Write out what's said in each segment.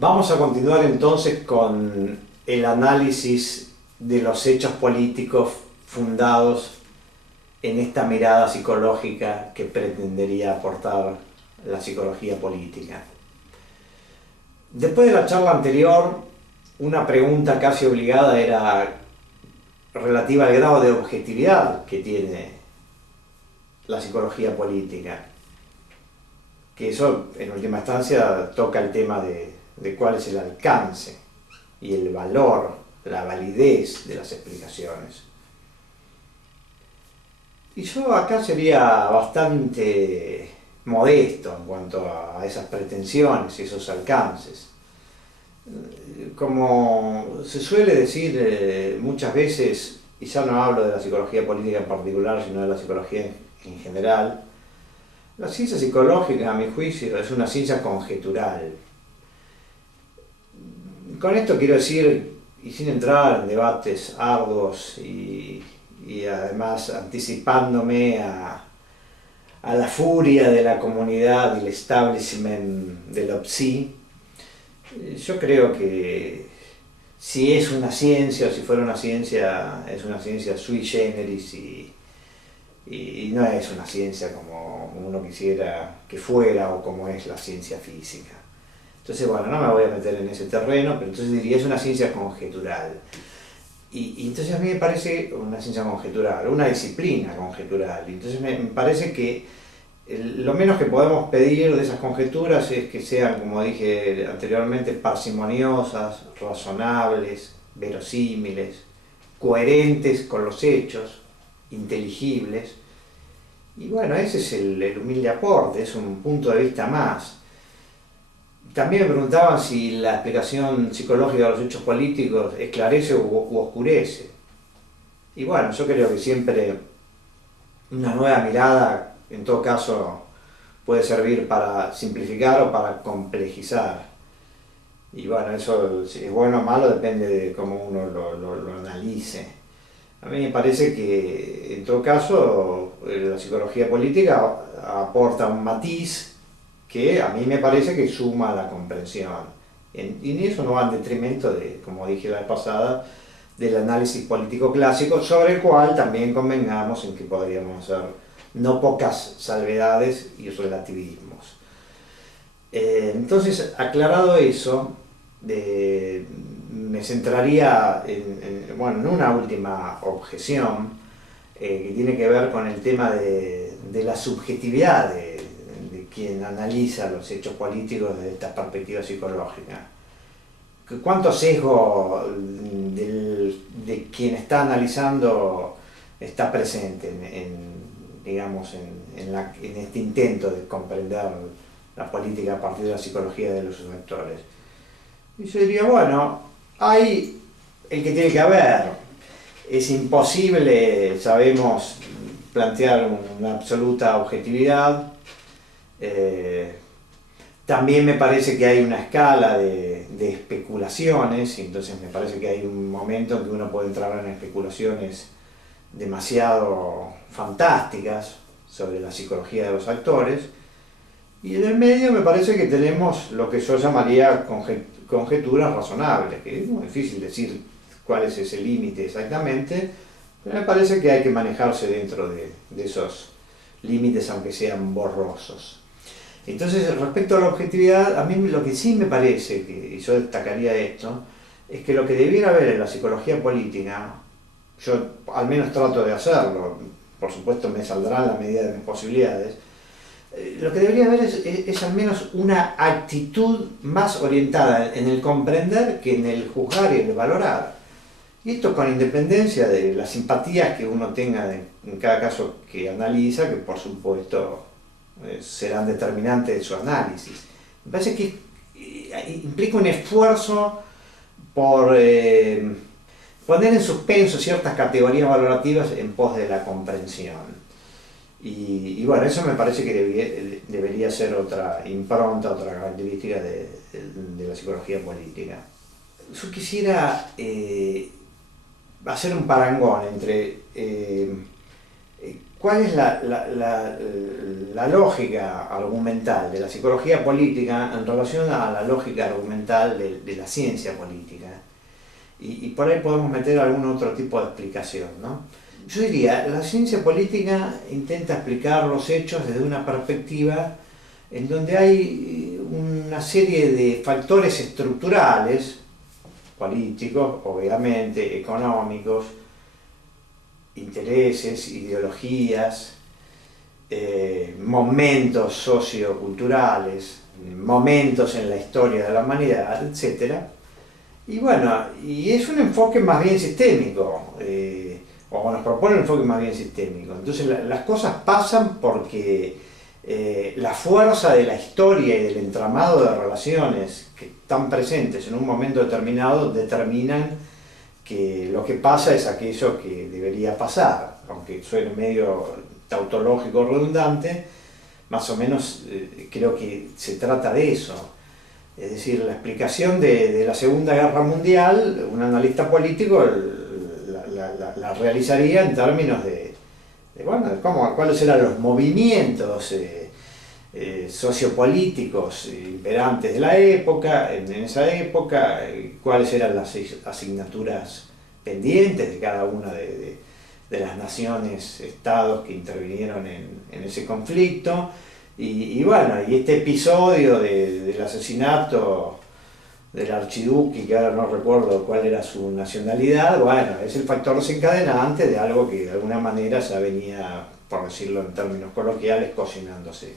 Vamos a continuar entonces con el análisis de los hechos políticos fundados en esta mirada psicológica que pretendería aportar la psicología política. Después de la charla anterior, una pregunta casi obligada era relativa al grado de objetividad que tiene la psicología política, que eso en última instancia toca el tema de cuál es el alcance y el valor, la validez de las explicaciones. Y yo acá sería bastante modesto en cuanto a esas pretensiones y esos alcances. Como se suele decir muchas veces, y ya no hablo de la psicología política en particular, sino de la psicología en general, la ciencia psicológica, a mi juicio, es una ciencia conjetural. Con esto quiero decir, y sin entrar en debates arduos y además anticipándome a la furia de la comunidad y el establishment del OPSI, yo creo que si es una ciencia o si fuera una ciencia, es una ciencia sui generis y no es una ciencia como uno quisiera que fuera o como es la ciencia física. Entonces, bueno, no me voy a meter en ese terreno, pero entonces diría es una ciencia conjetural. Y entonces a mí me parece una ciencia conjetural, una disciplina conjetural. Entonces me parece que lo menos que podemos pedir de esas conjeturas es que sean, como dije anteriormente, parsimoniosas, razonables, verosímiles, coherentes con los hechos, inteligibles. Y bueno, ese es el humilde aporte, es un punto de vista más. También me preguntaban si la explicación psicológica de los hechos políticos esclarece u oscurece. Y bueno, yo creo que siempre una nueva mirada, en todo caso, puede servir para simplificar o para complejizar. Y bueno, eso, si es bueno o malo, depende de cómo uno lo analice. A mí me parece que, en todo caso, la psicología política aporta un matiz que a mí me parece que suma a la comprensión. Y eso no va en detrimento de, como dije la vez pasada, del análisis político clásico, sobre el cual también convengamos en que podríamos hacer no pocas salvedades y relativismos. Entonces, aclarado eso, me centraría en una última objeción que tiene que ver con el tema de la subjetividad de quien analiza los hechos políticos desde esta perspectiva psicológica. ¿Cuánto sesgo de quien está analizando está presente en este intento de comprender la política a partir de la psicología de los actores? Y yo diría, bueno, hay el que tiene que haber. Es imposible, sabemos, plantear una absoluta objetividad. También me parece que hay una escala de especulaciones, y entonces me parece que hay un momento en que uno puede entrar en especulaciones demasiado fantásticas sobre la psicología de los actores, y en el medio me parece que tenemos lo que yo llamaría conjeturas razonables, que es muy difícil decir cuál es ese límite exactamente, pero me parece que hay que manejarse dentro de esos límites, aunque sean borrosos. Entonces, respecto a la objetividad, a mí lo que sí me parece, y yo destacaría esto, es que lo que debiera haber en la psicología política, yo al menos trato de hacerlo, por supuesto me saldrá en la medida de mis posibilidades, lo que debería haber es al menos una actitud más orientada en el comprender que en el juzgar y el valorar. Y esto con independencia de las simpatías que uno tenga en cada caso que analiza, que por supuesto serán determinantes de su análisis. Me parece que implica un esfuerzo por poner en suspenso ciertas categorías valorativas en pos de la comprensión. Y bueno, eso me parece que debería ser otra impronta, otra característica de la psicología política. Yo quisiera hacer un parangón entre ¿cuál es la lógica argumental de la psicología política en relación a la lógica argumental de la ciencia política? Y por ahí podemos meter algún otro tipo de explicación, ¿no? Yo diría, la ciencia política intenta explicar los hechos desde una perspectiva en donde hay una serie de factores estructurales, políticos, obviamente, económicos, intereses, ideologías, momentos socioculturales, momentos en la historia de la humanidad, etc. Y bueno, y es un enfoque más bien sistémico, o nos propone un enfoque más bien sistémico. Entonces las cosas pasan porque la fuerza de la historia y del entramado de relaciones que están presentes en un momento determinado determinan que lo que pasa es aquello que debería pasar, aunque suene medio tautológico redundante, más o menos creo que se trata de eso. Es decir, la explicación de la Segunda Guerra Mundial, un analista político la realizaría en términos de cuáles eran los movimientos sociopolíticos imperantes de la época, en esa época, cuáles eran las asignaturas pendientes de cada una de las naciones, estados que intervinieron en ese conflicto, y bueno, y este episodio del asesinato del archiduque, que ahora no recuerdo cuál era su nacionalidad, bueno, es el factor desencadenante de algo que de alguna manera ya venía, por decirlo en términos coloquiales, cocinándose.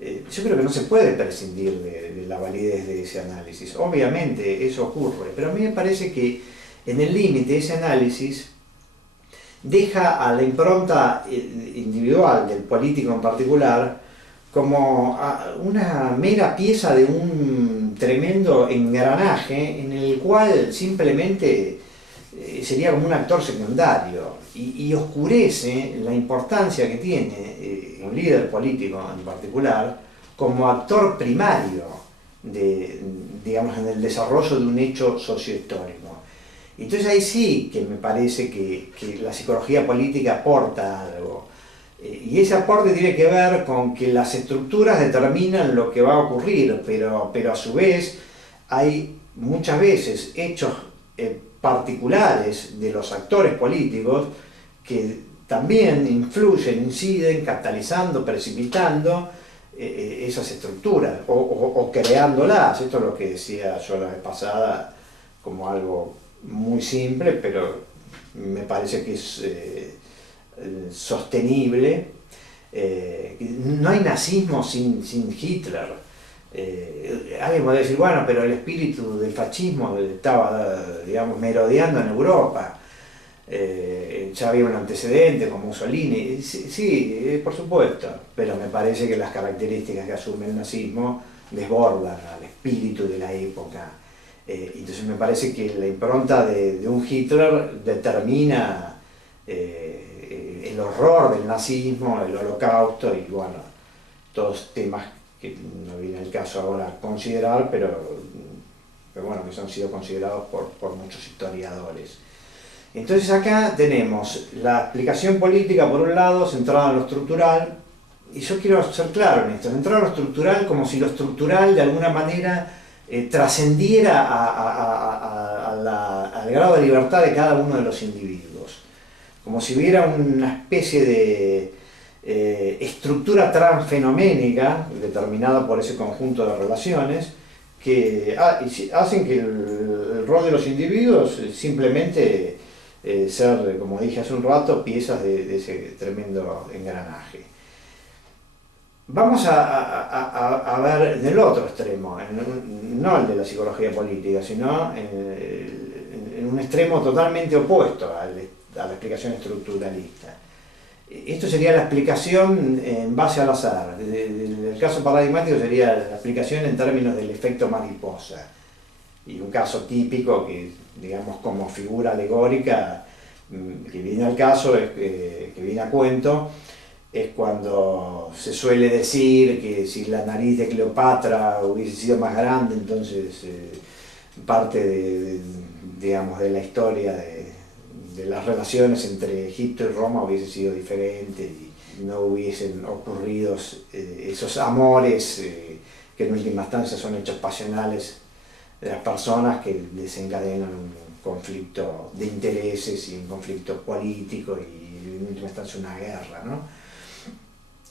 Yo creo que no se puede prescindir de la validez de ese análisis. Obviamente eso ocurre, pero a mí me parece que en el límite ese análisis deja a la impronta individual del político en particular como una mera pieza de un tremendo engranaje en el cual simplemente sería como un actor secundario y oscurece la importancia que tiene un líder político en particular como actor primario digamos, en el desarrollo de un hecho sociohistórico. Entonces ahí sí que me parece que la psicología política aporta algo. Y ese aporte tiene que ver con que las estructuras determinan lo que va a ocurrir, pero a su vez hay muchas veces hechos particulares de los actores políticos que también influyen, inciden, catalizando, precipitando esas estructuras o creándolas. Esto es lo que decía yo la vez pasada como algo muy simple, pero me parece que es sostenible. No hay nazismo sin Hitler. Alguien puede decir, bueno, pero el espíritu del fascismo estaba, digamos, merodeando en Europa. Ya había un antecedente con Mussolini. Sí, por supuesto, pero me parece que las características que asume el nazismo desbordan al espíritu de la época. Entonces me parece que la impronta de un Hitler determina el horror del nazismo, el holocausto y bueno, todos temas que no viene el caso ahora considerar, pero bueno, que han sido considerados por muchos historiadores. Entonces acá tenemos la explicación política por un lado, centrada en lo estructural, y yo quiero ser claro en esto, centrada en lo estructural como si lo estructural de alguna manera trascendiera al grado de libertad de cada uno de los individuos, como si hubiera una especie de estructura transfenoménica determinada por ese conjunto de relaciones que hacen que el rol de los individuos simplemente ser, como dije hace un rato, piezas de ese tremendo engranaje. Vamos a ver en el otro extremo, no el de la psicología política, sino en un extremo totalmente opuesto a la explicación estructuralista. Esto sería la explicación en base al azar. El caso paradigmático sería la explicación en términos del efecto mariposa. Y un caso típico que, digamos, como figura alegórica, que viene al caso, que viene a cuento, es cuando se suele decir que si la nariz de Cleopatra hubiese sido más grande, entonces parte digamos, de la historia de las relaciones entre Egipto y Roma hubiese sido diferente y no hubiesen ocurrido esos amores que en última instancia son hechos pasionales de las personas que desencadenan un conflicto de intereses y un conflicto político y en última instancia una guerra, ¿no?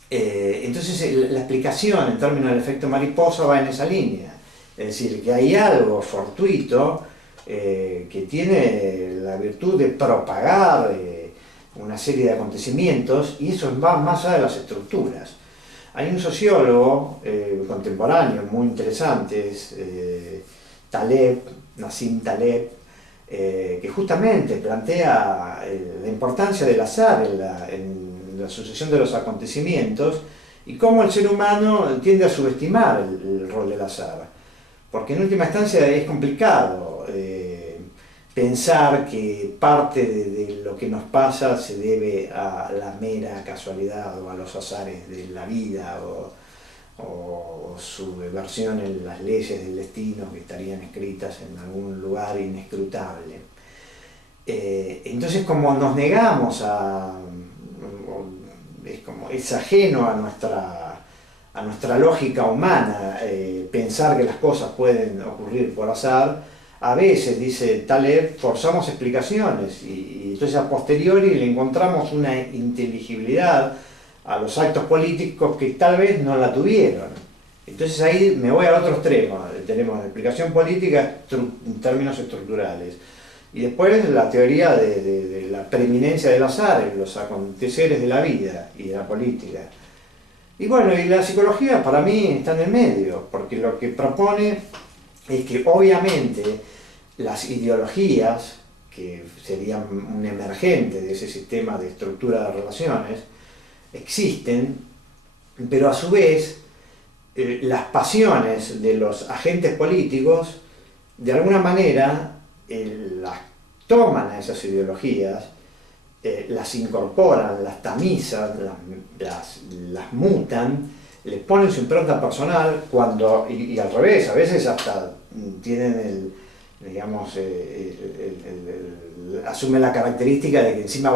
Entonces la explicación en términos del efecto mariposa va en esa línea, es decir, que hay algo fortuito que tiene la virtud de propagar una serie de acontecimientos, y eso va más allá de las estructuras. Hay un sociólogo contemporáneo muy interesante, Nassim Taleb, que justamente plantea la importancia del azar en la sucesión de los acontecimientos y cómo el ser humano tiende a subestimar el rol del azar. Porque en última instancia es complicado pensar que parte de lo que nos pasa se debe a la mera casualidad o a los azares de la vida o su versión en las leyes del destino que estarían escritas en algún lugar inescrutable. Entonces, como nos negamos es ajeno a nuestra lógica humana pensar que las cosas pueden ocurrir por azar, a veces, dice Taleb, forzamos explicaciones y entonces a posteriori le encontramos una inteligibilidad a los actos políticos que tal vez no la tuvieron. Entonces ahí me voy al otro extremo, tenemos la explicación política en términos estructurales y después la teoría de la preeminencia del azar en los aconteceres de la vida y de la política. Y bueno, y la psicología para mí está en el medio, porque lo que propone es que obviamente las ideologías, que serían un emergente de ese sistema de estructura de relaciones, existen, pero a su vez las pasiones de los agentes políticos de alguna manera las toman a esas ideologías, las incorporan, las tamizan, las mutan, les ponen su impronta personal y al revés, a veces hasta tienen asumen la característica de que encima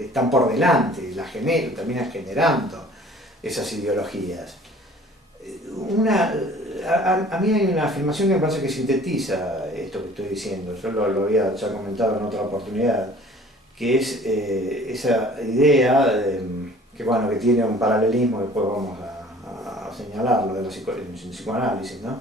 están por delante, terminan generando esas ideologías. A mí hay una afirmación que me parece que sintetiza esto que estoy diciendo, yo lo había ya comentado en otra oportunidad, que es esa idea que tiene un paralelismo, después vamos a señalarlo en psicoanálisis, ¿no?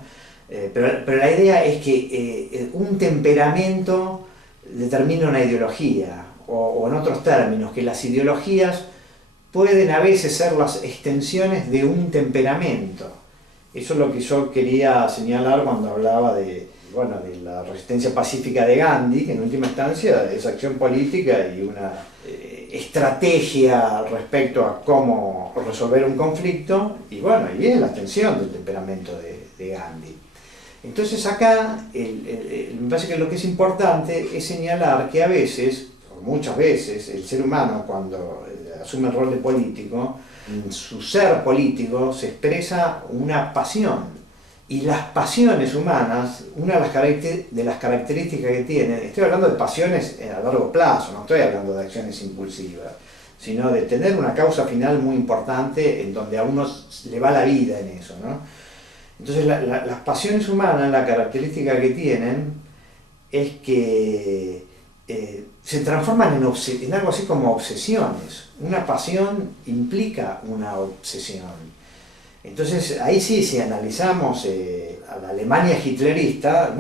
Pero la idea es que un temperamento determina una ideología, o en otros términos, que las ideologías pueden a veces ser las extensiones de un temperamento. Eso es lo que yo quería señalar cuando hablaba de la resistencia pacífica de Gandhi, que en última instancia es acción política y una estrategia respecto a cómo resolver un conflicto, y es la extensión del temperamento de Gandhi. Entonces acá me parece que lo que es importante es señalar que a veces, o muchas veces, el ser humano cuando asume el rol de político, en su ser político se expresa una pasión. Y las pasiones humanas, una de las características que tienen, estoy hablando de pasiones a largo plazo, no estoy hablando de acciones impulsivas, sino de tener una causa final muy importante en donde a uno le va la vida en eso, ¿no? Entonces las pasiones humanas, la característica que tienen es que se transforman en algo así como obsesiones. Una pasión implica una obsesión. Entonces ahí sí, si analizamos a la Alemania hitlerista,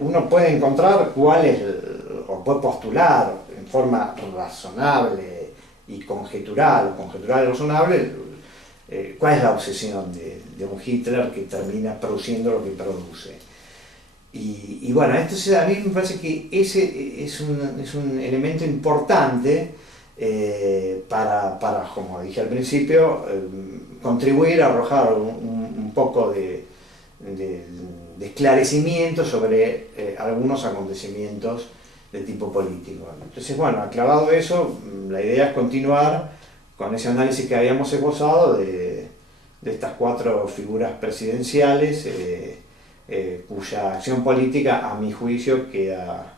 uno puede encontrar o puede postular en forma razonable y conjetural y razonable, cuál es la obsesión de un Hitler que termina produciendo lo que produce. Entonces a mí me parece que ese es un elemento importante para, como dije al principio, contribuir a arrojar un poco de esclarecimiento sobre algunos acontecimientos de tipo político. Entonces, aclarado eso, la idea es continuar con ese análisis que habíamos esbozado de estas 4 figuras presidenciales, cuya acción política, a mi juicio, queda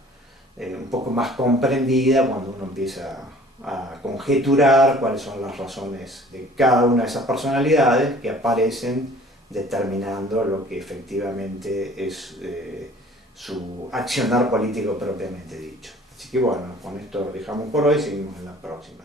un poco más comprendida cuando uno empieza a conjeturar cuáles son las razones de cada una de esas personalidades que aparecen determinando lo que efectivamente es su accionar político propiamente dicho. Así que bueno, con esto dejamos por hoy, seguimos en la próxima.